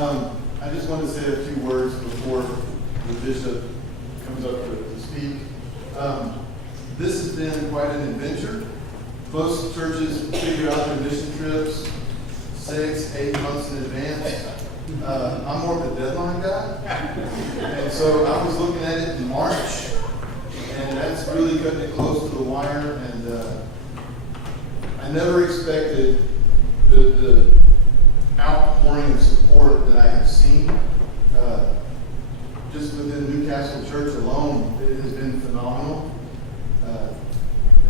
I just want to say a few words before the bishop comes up to speak. This has been quite an adventure. Most churches figure out their mission trips 6-8 months in advance. I'm more of a deadline guy. And so I was looking at it in March, and that's really cutting it close to the wire. And I never expected the outpouring of support that I have seen. Just within Newcastle Church alone, it has been phenomenal.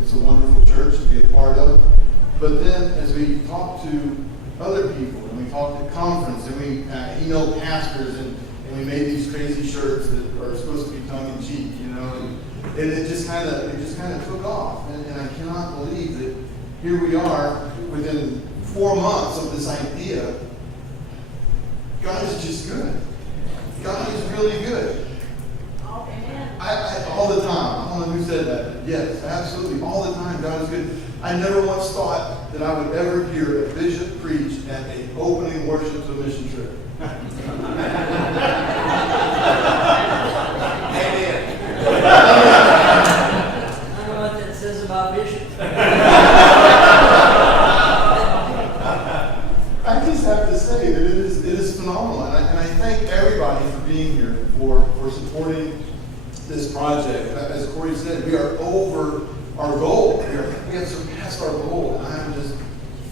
It's a wonderful church to be a part of. But then as we talk to other people, and we talk at conference, and we email pastors, and we made these crazy shirts that are supposed to be tongue-in-cheek, and it just kind of took off. And I cannot believe that here we are within 4 months of this idea. God is just good. God is really good. I all the time. I don't know who said that. Yes, absolutely. All the time, God is good. I never once thought that I would ever hear a bishop preach at an opening worship to a mission trip. Amen. I don't know what that says about bishops. I just have to say that it is phenomenal, and I thank everybody for being here, for supporting this project. As Corey said, we are over our goal. We have surpassed our goal, and I am just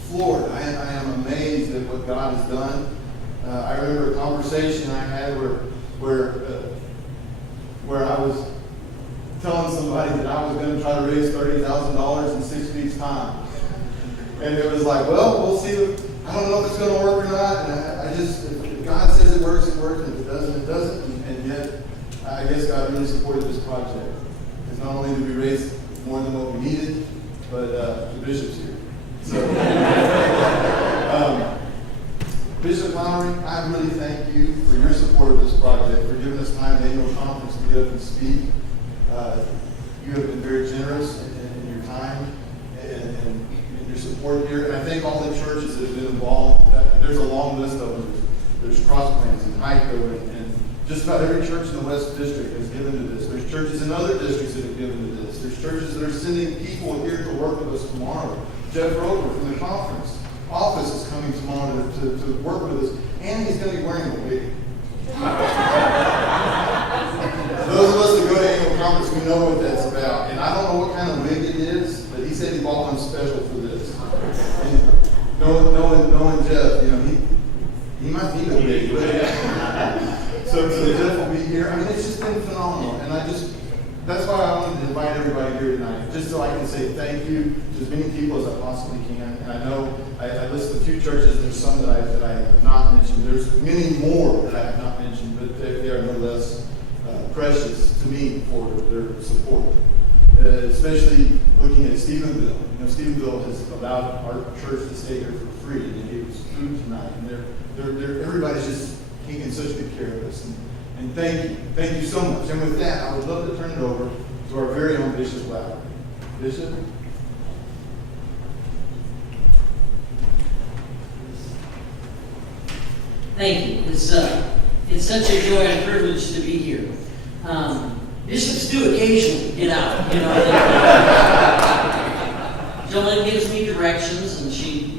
floored. I am amazed at what God has done. I remember a conversation I had where I was telling somebody that I was going to try to raise $30,000 in 6 weeks' time, and it was like, well, we'll see. I don't know if it's going to work or not. And if God says it works, it works. And if it doesn't, it doesn't. And yet, I guess God really supported this project. Because not only did we raise more than what we needed, but the bishop's here. So, Bishop Lowry, I really thank you for your support of this project, for giving us time at the annual conference to get up and speak. You have been very generous in your time and your support here. And I thank all the churches that have been involved. There's a long list of them. There's Cross Plains and Hyco and just about every church in the West District has given to this. There's churches in other districts that have given to this. There's churches that are sending people here to work with us tomorrow. Jeff Roper from the conference office is coming tomorrow to work with us, and he's going to be wearing a wig. Those of us that go to annual conference, we know what that's about. And I don't know what kind of wig it is, but he said he bought one special for this. And knowing Jeff, he might need a wig. So Jeff will be here. I mean, it's just been phenomenal. And that's why I wanted to invite everybody here tonight, just so I can say thank you to as many people as I possibly can. And I know I listed a few churches. There's some that I have not mentioned. There's many more that I have not mentioned, but they are no less precious to me for their support. Especially looking at Stephenville. Stephenville has allowed our church to stay here for free. They gave us food tonight, and everybody's just taking such good care of us. And thank you so much. And with that, I would love to turn it over to our very own Bishop Lowry. Bishop? Thank you. It's such a joy and privilege to be here. Bishops do occasionally get out, Jolene gives me directions, and she,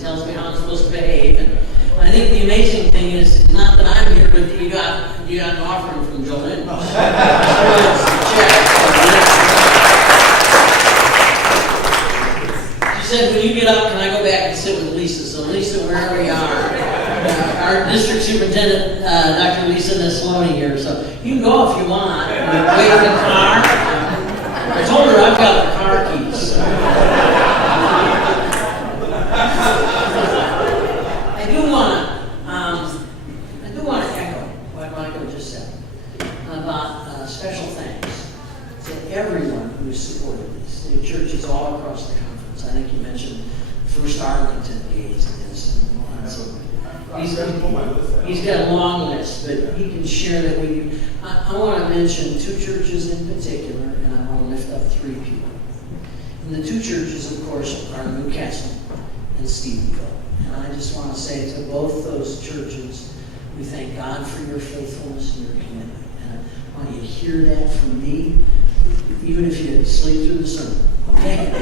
tells me how I'm supposed to behave. And I think the amazing thing is not that I'm here, but you got an offering from Jolene. She said, when you get up, can I go back and sit with Lisa? So Lisa, wherever you are. Our district superintendent, Dr. Lisa Nesloni here, so you can go if you want. Wait in the car. I told her I've got the car keys. I do want to echo what Michael just said about special thanks to everyone who has supported this. The churches all across the conference. I think you mentioned First Arlington Gates and this. He's got a long list, but he can share that with you. I want to mention 2 churches in particular, and I want to lift up 3 people. And the 2 churches, of course, are Newcastle and Stephenville. And I just want to say to both those churches, We thank God for your faithfulness and your commitment. And I want you to hear that from me, even if you sleep through the sermon. Okay?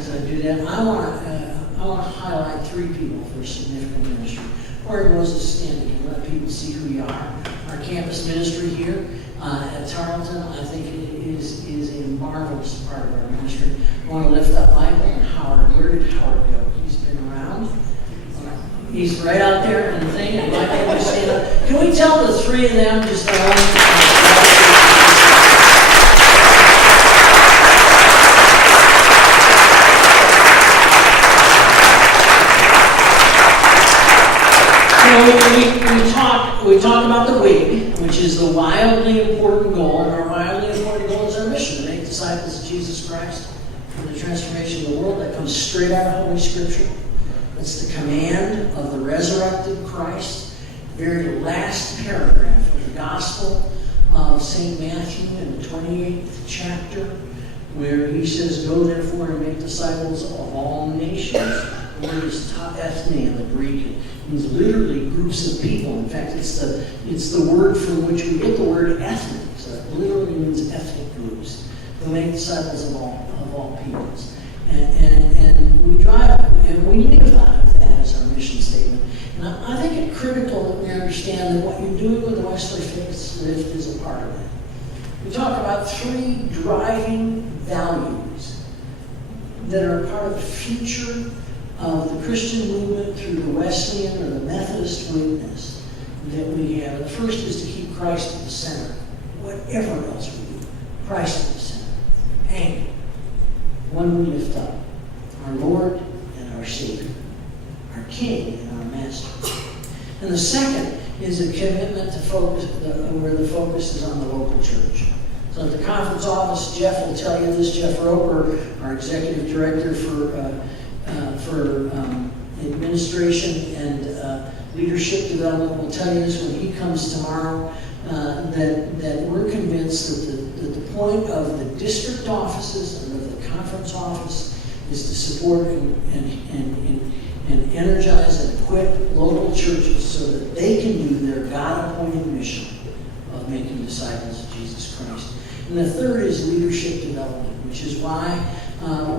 So I do that. I want to highlight 3 people for significant ministry. Corey Moses, stand again. Let people see who you are. Our campus ministry here at Tarleton, I think is a marvelous part of our ministry. I want to lift up Michael and Howard. Where did Howard go? He's been around. He's right out there in the thing. And Michael, you stand up. Can we tell the 3 of them just we talk about the WIG, which is the wildly important goal, and our wildly important goal is our mission to make disciples of Jesus Christ for the transformation of the world. That comes straight out of Holy Scripture. It's the command of the resurrected Christ, the very last paragraph of the Gospel of St. Matthew in the 28th chapter, where he says, "Go therefore and make disciples of all nations." The word is ta ethne in the Greek. It means literally groups of people. In fact, it's the word from which we get the word ethnic. So it literally means ethnic groups. To make disciples of all peoples. And we drive and we live out of that as our mission statement. And I think it's critical that we understand that what you're doing with the Wesley Facelift is a part of that. We talk about 3 driving values that are part of the future of the Christian movement through the Wesleyan or the Methodist witness that we have. The first is to keep Christ at the center. Whatever else we do, Christ at the center. And one we lift up, our Lord and our Savior, our King and our Master. And the second is a commitment to focus, where the focus is on the local church. So at the conference office, Jeff will tell you this. Jeff Roper, our executive director for administration and leadership development, will tell you this when he comes tomorrow. That we're convinced that the point of the district offices and of the conference office is to support and energize and equip local churches so that they can do their God-appointed mission of making disciples of Jesus Christ. And the third is leadership development, which is why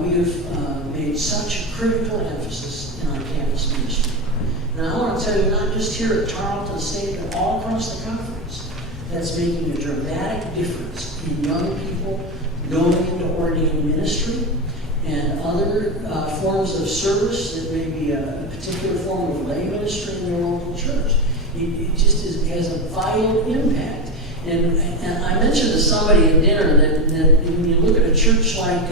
we have made such a critical emphasis in our campus ministry. Now I want to tell you, not just here at Tarleton State, but all across the conference, that's making a dramatic difference in young people going into ordained ministry and other forms of service that may be a particular form of lay ministry in their local church. It just has a vital impact. And I mentioned to somebody at dinner that when you look at a church like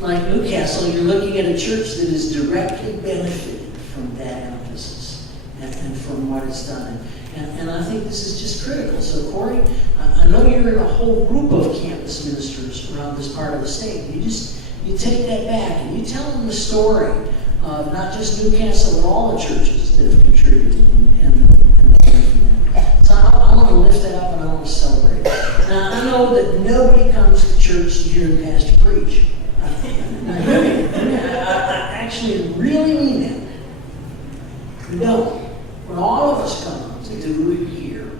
Newcastle, you're looking at a church that is directly benefited from that emphasis and from what it's done. And I think this is just critical. So Corey, I know you're in a whole group of campus ministers around this part of the state. You take that back and you tell them the story of not just Newcastle, but all the churches that have contributed So I want to lift that up and I want to celebrate it. Now I know that nobody comes to church to hear the pastor preach. I actually really mean that. No. What all of us come to do here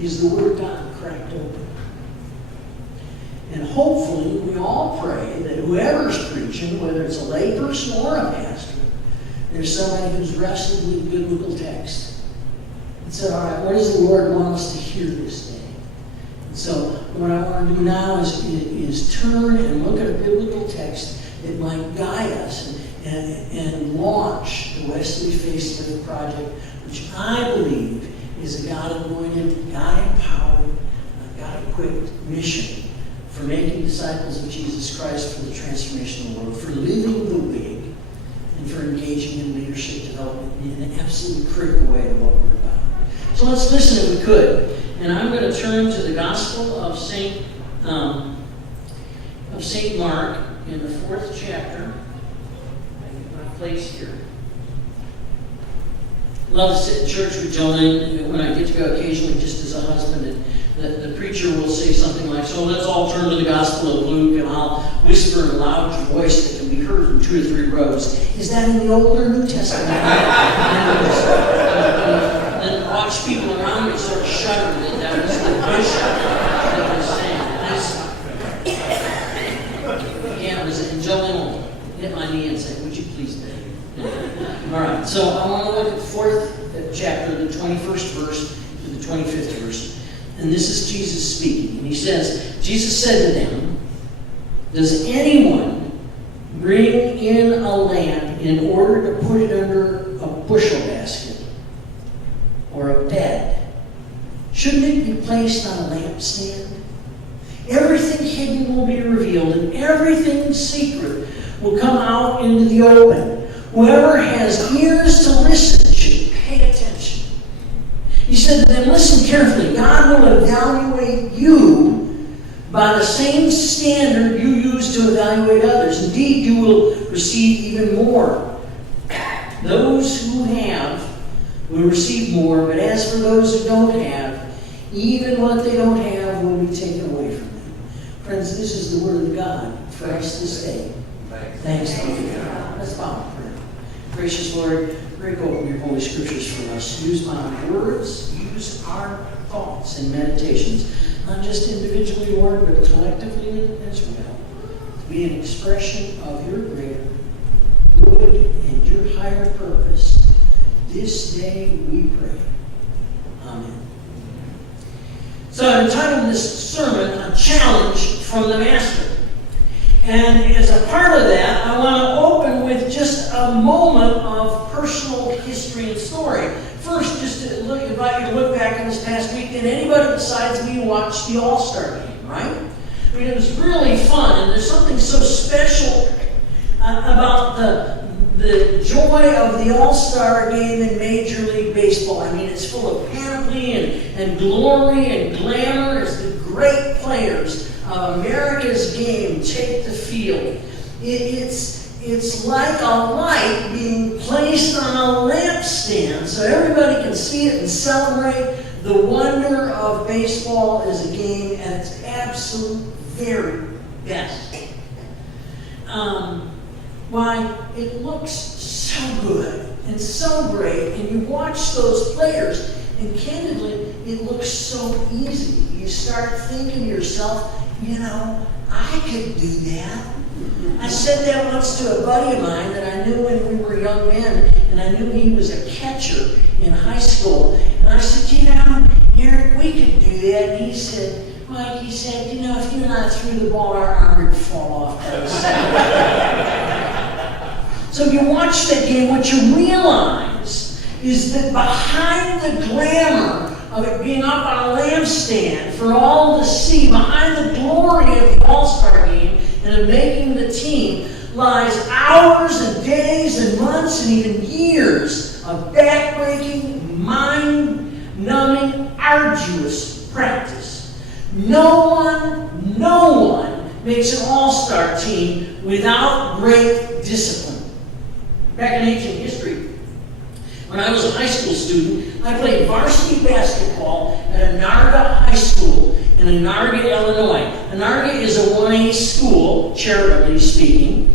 is the Word of God cracked open. And hopefully we all pray that whoever's preaching, whether it's a lay person or a pastor, there's somebody who's wrestled with biblical text and said, all right, what does the Lord want us to hear this day? And so what I want to do now is turn and look at a biblical text that might guide us and launch the Wesley Facelift project, which I believe is a God-anointed, God-empowered, God-equipped mission for making disciples of Jesus Christ for the transformation of the world, for living the WIG, and for engaging in leadership development in an absolutely critical way to what we're about. So let's listen if we could. And I'm going to turn to the Gospel of St. Mark in the 4th chapter. I get my place here. I love to sit in church with Jonah when I get to go occasionally just as a husband. And the preacher will say something like, so let's all turn to the Gospel of Luke, and I'll whisper in a loud voice that can be heard from 2 or 3 rows. Is that in the Old or New Testament? And watch watched people around me sort of shudder that that was the bishop that was saying. Yeah, it was, and Joel hit my knee and said, "Would you please pray?" All right, so I want to look at the 4th chapter, the 21st verse to the 25th verse. And this is Jesus speaking. And he says, Jesus said to them, "Does anyone bring in a lamp in order to put it under a bushel basket or a bed? Shouldn't it be placed on a lampstand? Everything hidden will be revealed, and everything secret will come out into the open. Whoever has ears to listen should pay attention." He said to them, "Listen carefully. God will evaluate you by the same standard you use to evaluate others. Indeed, you will receive even more. Those who have will receive more, but as for those who don't have, even what they don't have will be taken away from them." Friends, this is the word of God for us this day. Thanks be to God. Let's bow in prayer. Gracious Lord, break open your holy scriptures for us. Use my words, use our thoughts and meditations, not just individually, Lord, but collectively as well, to be an expression of your greater good and your higher purpose. This day we pray. Amen. So I've entitled this sermon, "A Challenge from the Master." And as a part of that, I want to open with just a moment of personal history and story. First, just to invite you to look back in this past week, and anybody besides me watched the All-Star game, right? I mean, it was really fun, and there's something so special about the joy of the All-Star game in Major League Baseball. I mean, it's full of panoply and glory and glamour as the great players of America's game take the field. It's like a light being placed on a lampstand so everybody can see it and celebrate the wonder of baseball as a game at its absolute very best. Why, it looks so good and so great, and you watch those players, and candidly, it looks so easy. You start thinking to yourself, you know, I could do that. I said that once to a buddy of mine that I knew when we were young men, and I knew he was a catcher in high school. And I said, you know, Eric, we could do that. And he said, Mike, he said, you know, if you and I threw the ball, our arm would fall off. So if you watch that game, what you realize is that behind the glamour of it being up on a lampstand for all to see, behind the glory of the All-Star game and of making the team, lies hours and days and months and even years of backbreaking, mind-numbing, arduous practice. No one makes an all-star team without great discipline. Back in ancient history, when I was a high school student, I played varsity basketball at Anarga High School in Anarga, Illinois. Anarga is a 1A school, charitably speaking.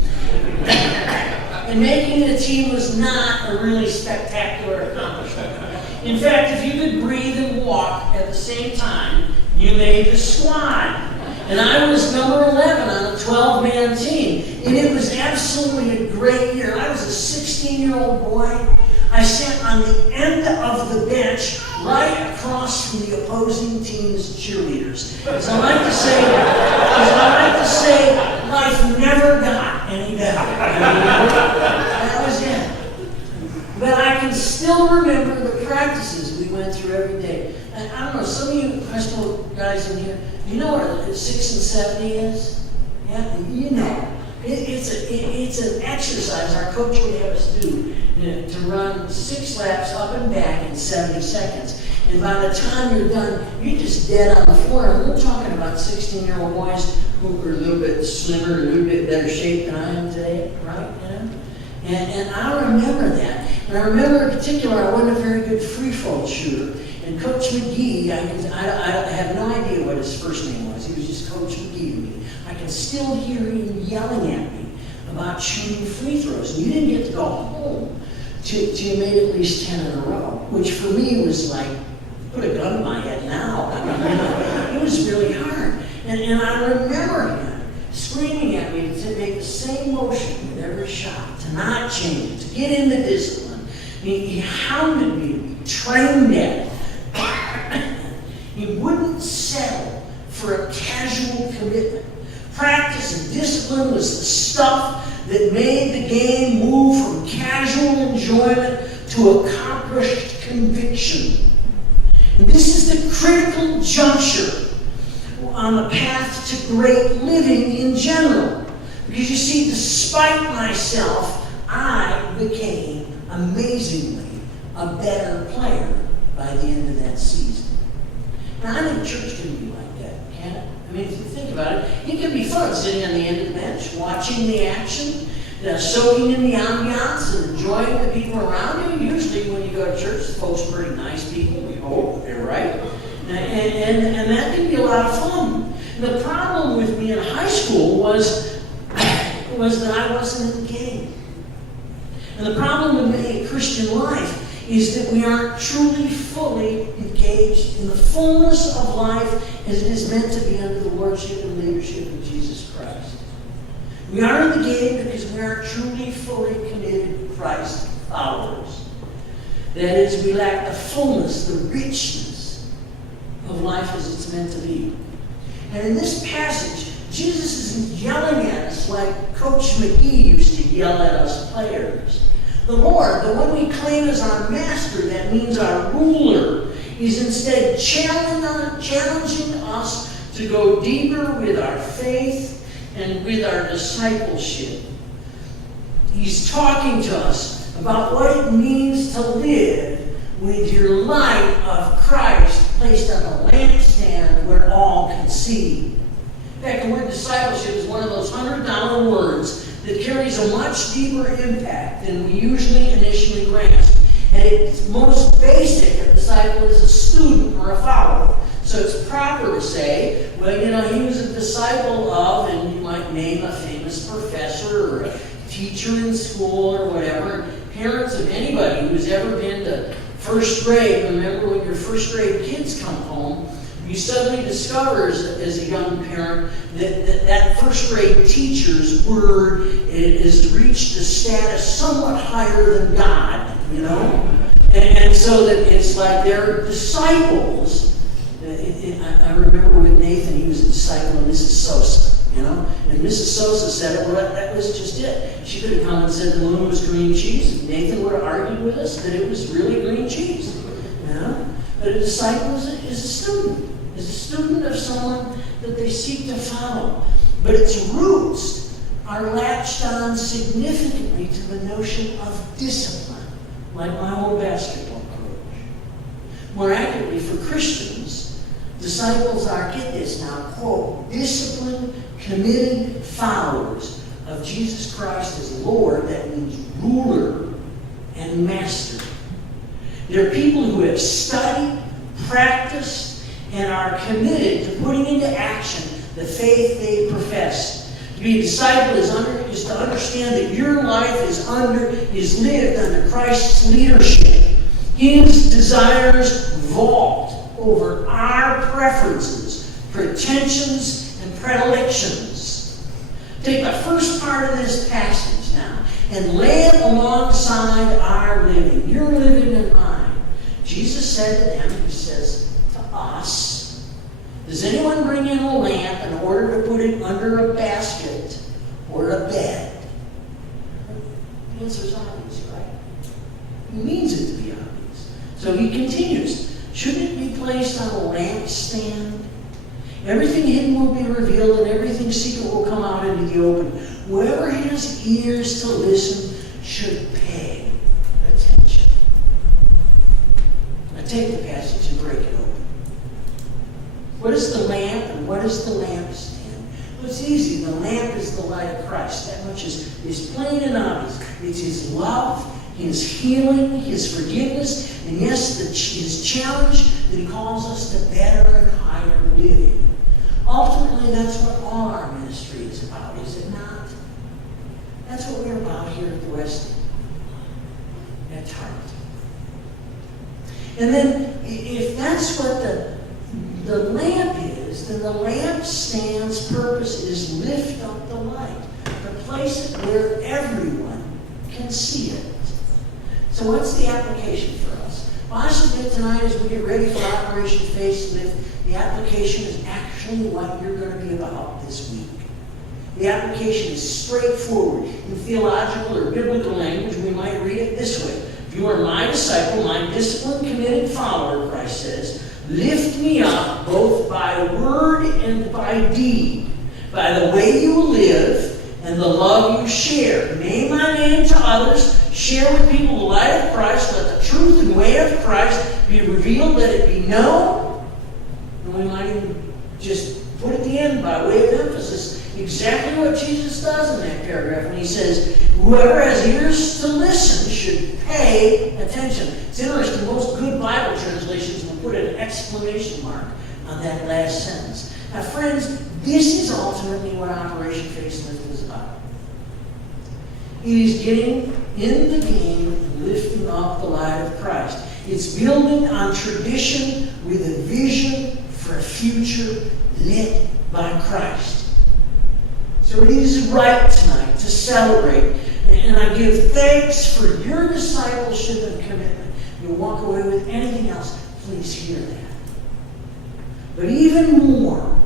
And making the team was not a really spectacular accomplishment. In fact, if you could breathe and walk at the same time, you made the squad. And I was number 11 on a 12-man team. And it was absolutely a great year. I was a 16-year-old boy. I sat on the end of the bench right across from the opposing team's cheerleaders. As I like to say, life never got any better. That was it. But I can still remember the practices we went through every day. And I don't know, some of you high school guys in here, you know what 6 and 70 is? Yeah, you know. It's an exercise our coach would have us do, to run 6 laps up and back in 70 seconds. And by the time you're done, you're just dead on the floor. And we're talking about 16-year-old boys who are a little bit slimmer, a little bit better shape than I am today, right? You know? And I remember that. And I remember in particular, I wasn't a very good free-fall shooter. And Coach McGee, I have no idea what his first name was. He was just Coach McGee to me. I can still hear him yelling at me about shooting free throws. And you didn't get to go home till you made at least 10 in a row, which for me was like, put a gun to my head now. I mean, you know, it was really hard. And I remember him screaming at me to make the same motion with every shot, to not change, to get into discipline. He hounded me to be trained at it. He wouldn't settle for a casual commitment. Practice and discipline was the stuff that made the game move from casual enjoyment to accomplished conviction. And this is the critical juncture on the path to great living in general. Because you see, despite myself, I became amazingly a better player by the end of that season. Now, I think church can be like that, can't it? I mean, if you think about it, it can be fun sitting on the end of the bench, watching the action, soaking in the ambiance and enjoying the people around you. Usually when you go to church, folks are pretty nice people, we hope, they're right. And that can be a lot of fun. The problem with me in high school was that I wasn't in the game. And the problem with me in Christian life is that we aren't truly fully engaged in the fullness of life as it is meant to be under the lordship and leadership of Jesus Christ. We are in the game because we aren't truly fully committed Christ followers. That is, we lack the fullness, the richness of life as it's meant to be. And in this passage, Jesus isn't yelling at us like Coach McGee used to yell at us players. The Lord, the one we claim as our master, that means our ruler, is instead challenging us to go deeper with our faith and with our discipleship. He's talking to us about what it means to live with your light of Christ placed on a lampstand where all can see. In fact, the word discipleship is one of those $100 words that carries a much deeper impact than we usually initially grasp. At its most basic, a disciple is a student or a follower. So it's proper to say, well, you know, he was a disciple of, and you might name a famous professor or a teacher in school or whatever. Parents of anybody who's ever been to first grade, remember when your first grade kids come home, you suddenly discover as a young parent that first grade teacher's word has reached a status somewhat higher than God, you know? And so that it's like they're disciples. I remember with Nathan, he was a disciple of Mrs. Sosa, you know? And Mrs. Sosa said it, well, that was just it. She could have come and said the moon was green cheese. And Nathan would have argued with us that it was really green cheese, you know? But a disciple is a student. Is a student of someone that they seek to follow. But its roots are latched on significantly to the notion of discipline, like my old basketball coach. More accurately, for Christians, disciples are, get this now, quote, disciplined, committed followers of Jesus Christ as Lord, that means ruler and master. They're people who have studied, practiced, and are committed to putting into action the faith they profess. To be a disciple is to understand that your life is lived under Christ's leadership. His desires vault over our preferences, pretensions, and predilections. Take the first part of this passage now and lay it alongside our living, your living and mine. Jesus said to them, he says, us. Does anyone bring in a lamp in order to put it under a basket or a bed? The answer is obvious, right? He means it to be obvious. So he continues, shouldn't it be placed on a lampstand? Everything hidden will be revealed and everything secret will come out into the open. Whoever has ears to listen should pay attention. Now take the passage and break it open. What is the lamp and what is the lampstand? Well, it's easy. The lamp is the light of Christ. That much is plain and obvious. It's his love, his healing, his forgiveness, and yes, his challenge that he calls us to better and higher living. Ultimately, that's what all our ministry is about, is it not? That's what we're about here at the West End. at Tarleton. And then, if that's what the lamp is, then the lampstand's purpose is lift up the light, to place it where everyone can see it. So what's the application for us? Well, I submit tonight as we get ready for Operation Facelift, the application is actually what you're going to be about this week. The application is straightforward. In theological or biblical language, we might read it this way. If you are my disciple, my disciplined, committed follower, Christ says, lift me up both by word and by deed, by the way you live and the love you share. Name my name to others. Share with people the light of Christ. Let the truth and way of Christ be revealed. Let it be known. And we might even just put at the end, by way of emphasis, exactly what Jesus does in that paragraph when he says, whoever has ears to listen should pay attention. It's interesting, most good Bible translations will put an exclamation mark on that last sentence. Now, friends, this is ultimately what Operation Facelift is about. It is getting in the game and lifting up the light of Christ. It's building on tradition with a vision for a future lit by Christ. So it is right tonight to celebrate, and I give thanks for your discipleship and commitment. You'll walk away with anything else, please hear that. But even more,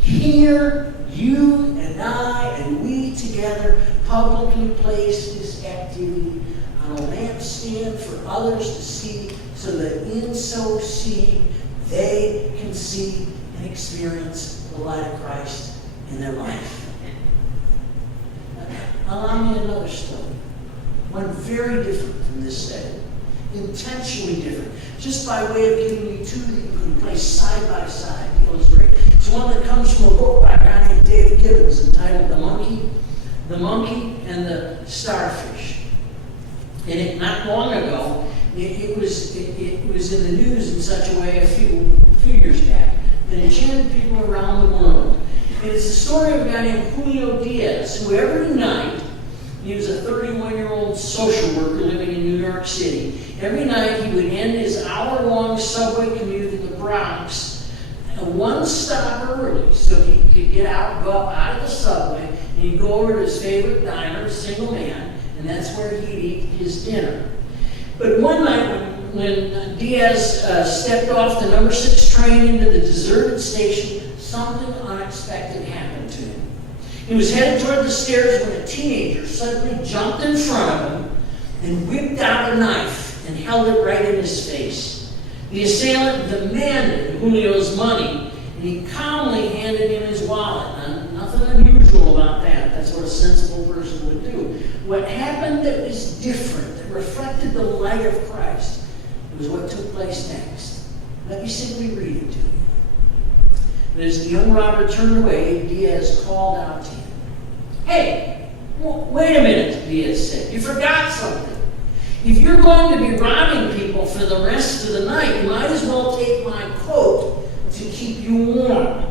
here you and I and we together publicly place this activity on a lampstand for others to see, so that in so seeing they can see and experience the light of Christ in their life. Allow me another story. One very different from this setting. Intentionally different. Just by way of giving you two that you can place side by side to illustrate. It's one that comes from a book by a guy named Dave Gibbons entitled The Monkey and the Starfish. And it, not long ago, it was in the news in such a way a few years back that it enchanted people around the world. And it's the story of a guy named Julio Diaz, who every night, he was a 31-year-old social worker living in New York City. Every night he would end his hour-long subway commute in the Bronx one stop early so he could get out, go out of the subway, and he'd go over to his favorite diner, a single man, and that's where he'd eat his dinner. But one night when Diaz stepped off the number 6 train into the deserted station, something unexpected happened to him. He was headed toward the stairs when a teenager suddenly jumped in front of him and whipped out a knife and held it right in his face. The assailant demanded Julio's money, and he calmly handed him his wallet. Now, nothing unusual about that. That's what a sensible person would do. What happened that was different, that reflected the light of Christ, was what took place next. Let me simply read it to you. But as the young robber turned away, Diaz called out to him. "Hey, wait a minute," Diaz said. "You forgot something. If you're going to be robbing people for the rest of the night, you might as well take my coat to keep you warm."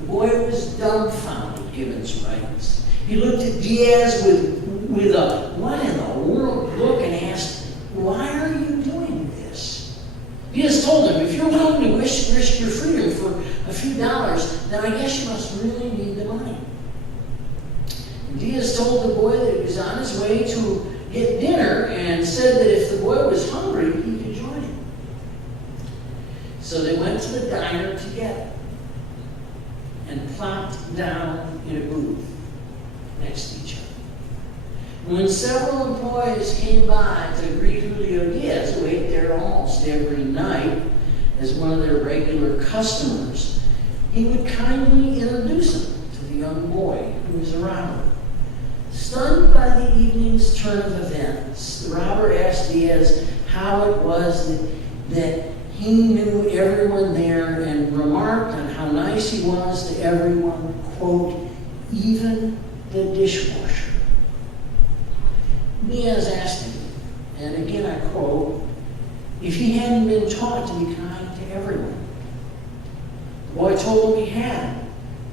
The boy was dumbfounded, Gibbons writes. He looked at Diaz with a "what in the world" look and asked, "Why are you doing this?" Diaz told him, "If you're willing to risk your freedom for a few dollars, then I guess you must really need the money." And Diaz told the boy that he was on his way to get dinner and said that if the boy was hungry, he could join him. So they went to the diner together and plopped down in a booth next to each other. When several employees came by to greet Julio Diaz, who ate there almost every night as one of their regular customers, he would kindly introduce them to the young boy who was around him. Stunned by the evening's turn of events, the robber asked Diaz how it was that he knew everyone there and remarked on how nice he was to everyone, quote, "even the dishwasher." Diaz asked him, and again I quote, if he hadn't been taught to be kind to everyone. The boy told him he had,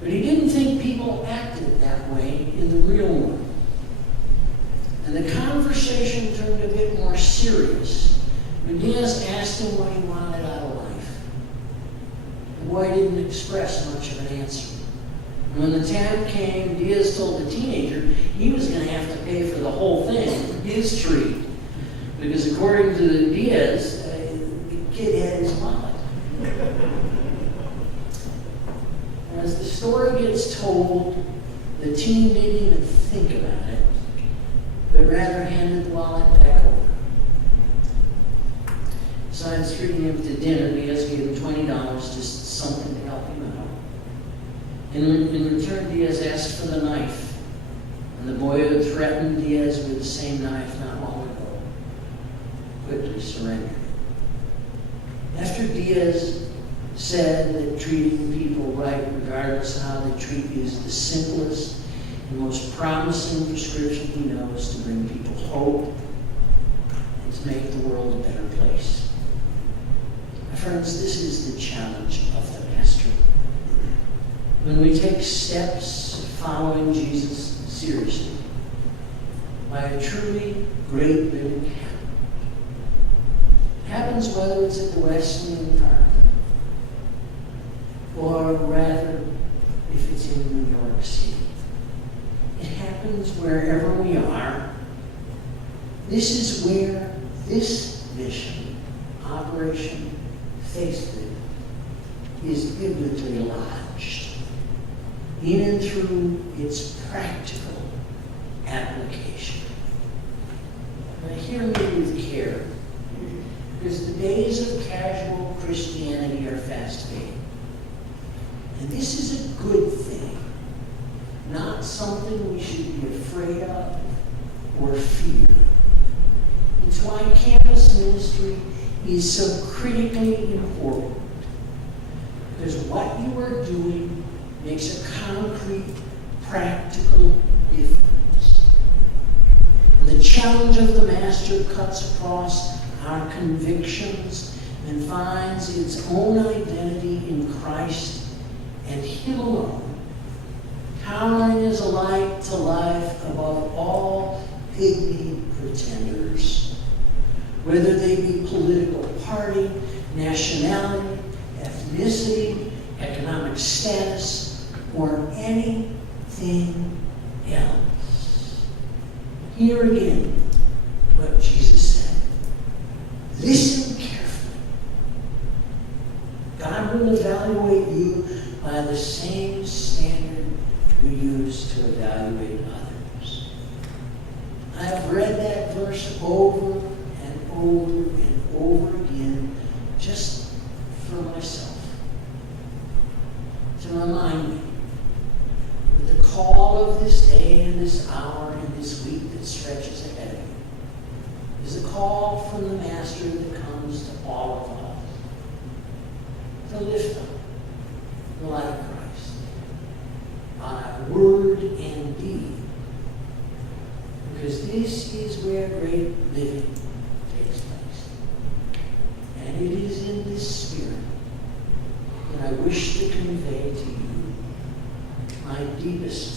but he didn't think people acted that way in the real world. And the conversation turned a bit more asked him what he wanted out of life. The boy didn't express much of an answer. And when the time came, Diaz told the teenager he was going to have to pay for the whole thing, his treat. Because according to Diaz, the kid had his wallet. As the story gets told, the teen didn't even think about it, but rather handed the wallet back over. Besides treating him to dinner, Diaz gave him $20, just something to help him out. In return, Diaz asked for the knife, and the boy who had threatened Diaz with the same knife not long ago quickly surrendered. After Diaz said that treating people right, regardless of how they treat you, is the simplest and most promising prescription he knows to bring people hope and to make the world a better place. My friends, this is the challenge of the Master. When we take steps following Jesus seriously, by a truly great living habit, it happens whether it's at the Wesley in Tarleton, or rather, if it's in New York City. It happens wherever we are. This is where this mission, Operation Facelift, is biblically lodged, in and through its practical application. Now hear me with care, because the days of casual Christianity are fast fading. And this is a good thing, not something we should be afraid of or fear. It's why campus ministry is so critically important. Because what you are doing makes a concrete, practical difference. And the challenge of the Master cuts across our convictions and finds its own identity in Christ and Him alone, towering as a light to life above all pygmy pretenders, whether they be political party, nationality, ethnicity, economic status, or anything else. Hear again what Jesus said. Listen carefully. God will evaluate you by the same standard you use to evaluate others. I've read that verse over and over and over again just for myself, to remind me that the call of this day and this hour and this week that stretches ahead of me is a call from the Master that comes to all of us to lift up the light of Christ by word and deed, because this is where great living takes place. And it is in this spirit that I wish to convey to you my deepest